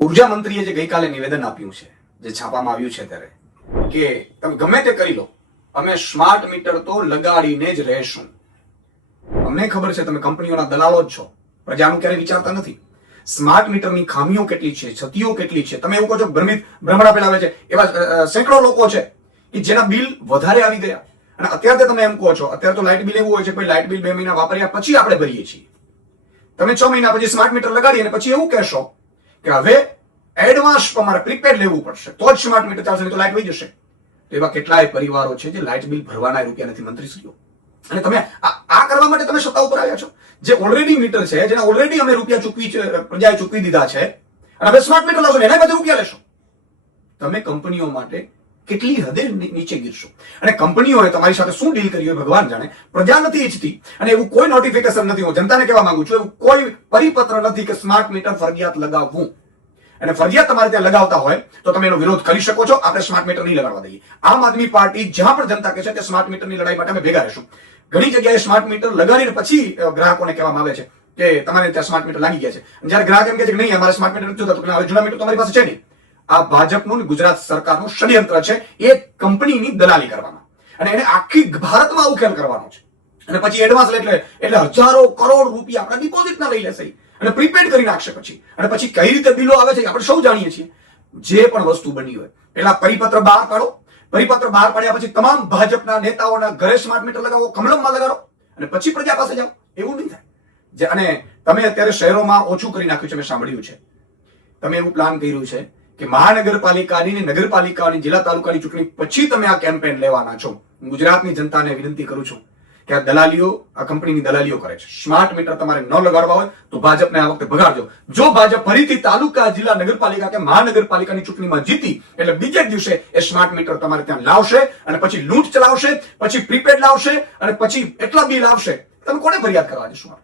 ઉર્જા મંત્રીએ જે ગઈકાલે નિવેદન આપ્યું છે, જે છાપામાં આવ્યું છે ત્યારે, કે તમે ગમે તે કરી લો, અમે સ્માર્ટ મીટર તો લગાડીને જ રહેશું. અમને ખબર છે તમે કંપનીઓના દલાલો જ છો, પ્રજાનું ક્યારે વિચારતા નથી. સ્માર્ટ મીટરની ખામીઓ કેટલી છે, છતીઓ કેટલી છે, તમે એવું કહો છો ભ્રમણા ફેલાવે છે. એવા સેંકડો લોકો છે કે જેના બિલ વધારે આવી ગયા. અને અત્યારે તમે એમ કહો છો, અત્યારે તો લાઇટ બિલ એવું હોય છે કે લાઇટ બિલ 2 મહિના વાપર્યા પછી આપણે ભરીએ છીએ. તમે 6 મહિના પછી સ્માર્ટ મીટર લગાડી અને પછી એવું કહેશો કે હવે એડવાન્સ તમારે પ્રીપેડ લેવું પડશે તો જ સ્માર્ટ મીટર ચાલશે, નહીં તો લાઇટ વહી જશે. તો એવા કેટલાય પરિવારો છે જે લાઇટ બિલ ભરવાના રૂપિયા નથી, મંત્રીશ્રીઓ. અને તમે આ કરવા માટે તમે સત્તા ઉપર આવ્યા છો. જે ઓલરેડી મીટર છે, જેના ઓલરેડી અમે રૂપિયા ચૂકવી છે, પ્રજાએ ચૂકવી દીધા છે, અને હવે સ્માર્ટ મીટર લાવશો એના બધે રૂપિયા લેશો. તમે કંપનીઓ માટે કેટલી હદે નીચે ગીરશો. અને કંપનીઓએ તમારી સાથે શું ડીલ કરી હોય ભગવાન જાણે. પ્રજા નથી ઈચ્છતી, અને એવું કોઈ નોટિફિકેશન નથી. હું જનતાને કહેવા માંગુ છું, એવું કોઈ પરિપત્ર નથી કે સ્માર્ટ મીટર ફરજિયાત લગાવવું. અને ફરજિયાત તમારે ત્યાં લગાવતા હોય તો તમે એનો વિરોધ કરી શકો છો. આપણે સ્માર્ટ મીટર નહીં લગાડવા દઈએ. આમ આદમી પાર્ટી જ્યાં પણ જનતા કહે છે કે સ્માર્ટ મીટરની લડાઈ માટે અમે ભેગા રહેશું. ઘણી જગ્યાએ સ્માર્ટ મીટર લગાડીને પછી ગ્રાહકોને કહેવામાં આવે છે કે તમારે ત્યાં સ્માર્ટ મીટર લાગી ગયા છે. જ્યારે ગ્રાહક એમ કહે છે કે નહીં, અમારે સ્માર્ટ મીટર નથી જોતા, તો હવે જૂના મીટર તમારી પાસે છે નહીં. આ ભાજપનું ગુજરાત સરકારનું ષડયંત્ર છે, એ કંપનીની દલાલી કરવામાં, અને એને આખી ભારતમાં ઉકેલ કરવાનો છે. અને પછી એડવાન્સ એટલે હજારો કરોડ રૂપિયા આપણા ડિપોઝિટના લઈ લેશે અને પ્રીપેડ કરી નાખશે પછી. અને પછી કઈ રીતે બિલો આવે છે આપણે સૌ જાણીએ છીએ. જે પણ વસ્તુ બની હોય પેલા પરિપત્ર બહાર પાડો. પરિપત્ર બહાર પાડ્યા પછી તમામ ભાજપના નેતાઓના ઘરે સ્માર્ટ મીટર લગાવો, કમલમમાં લગાડો, અને પછી પ્રજા પાસે જાઓ. એવું નહીં થાય. અને તમે અત્યારે શહેરોમાં ઓછું કરી નાખ્યું છે, મેં સાંભળ્યું છે. તમે એવું પ્લાન કર્યું છે કે મહાનગરપાલિકાની, નગરપાલિકાની, જિલ્લા તાલુકાની ચૂંટણી પછી તમે આ કેમ્પેન લેવાના છો. હું ગુજરાતની જનતાને વિનંતી કરું છું કે આ દલાલીઓ, આ કંપનીની દલાલીઓ કરે છે. સ્માર્ટ મીટર તમારે ન લગાડવા હોય તો ભાજપને આ વખતે ભગાડજો. જો ભાજપ ફરીથી તાલુકા, જિલ્લા, નગરપાલિકા કે મહાનગરપાલિકાની ચૂંટણીમાં જીતી એટલે બીજે દિવસે એ સ્માર્ટ મીટર તમારે ત્યાં લાવશે, અને પછી લૂંટ ચલાવશે, પછી પ્રીપેડ લાવશે, અને પછી એટલા બિલ આવશે. તમે કોને ફરિયાદ કરવા જશો?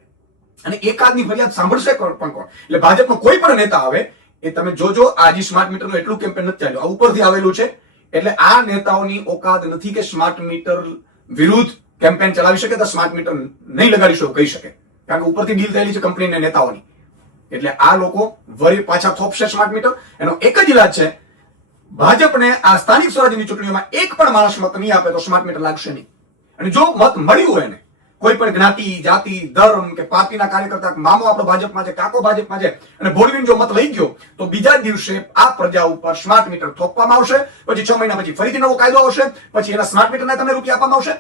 અને એકાદની ફરિયાદ સાંભળશે પણ કોણ? એટલે ભાજપનો કોઈ પણ નેતા આવે એ તમે જોજો. આજે સ્માર્ટ મીટરનું એટલું કેમ્પેન નથી ચાલ્યું, આ ઉપરથી આવેલું છે. એટલે આ નેતાઓની ઓકાત નથી કે સ્માર્ટ મીટર વિરુદ્ધ કેમ્પેન ચલાવી શકે, તો સ્માર્ટ મીટર નહીં લગાડીશું કહી શકે, કારણ કે ઉપરથી ડીલ થયેલી છે કંપનીના નેતાઓની. એટલે આ લોકો વળી પાછા થોપશે સ્માર્ટ મીટર. એનો એક જ ઇલાજ છે, ભાજપને આ સ્થાનિક સ્વરાજ્યની ચૂંટણીઓમાં એક પણ માણસ મત નહીં આપે તો સ્માર્ટ મીટર લાગશે નહીં. અને જો મત મળ્યું હોય ને, કોઈ પણ જ્ઞાતિ, જાતિ, ધર્મ કે પાર્ટીના કાર્યકર્તા, મામો આપણો ભાજપમાં છે, કાકો ભાજપમાં છે, અને ભોળવીને જો મત લઈ ગયો તો બીજા દિવસે આ પ્રજા ઉપર સ્માર્ટ મીટર થોપવામાં આવશે. પછી 6 મહિના પછી ફરીથી નવો કાયદો આવશે, પછી એના સ્માર્ટ મીટરના તમને રૂપિયા આપવામાં આવશે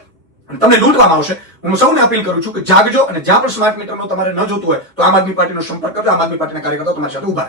અને તમને લૂંટવામાં આવશે. હું સૌને અપીલ કરું છું કે જાગજો, અને જ્યાં પણ સ્માર્ટ મીટરનો તમારે ન જોતું હોય તો આમ આદમી પાર્ટીનો સંપર્ક કરજો. આમ આદમી પાર્ટીના કાર્યકર્તાઓ તમારી સાથે ઉભા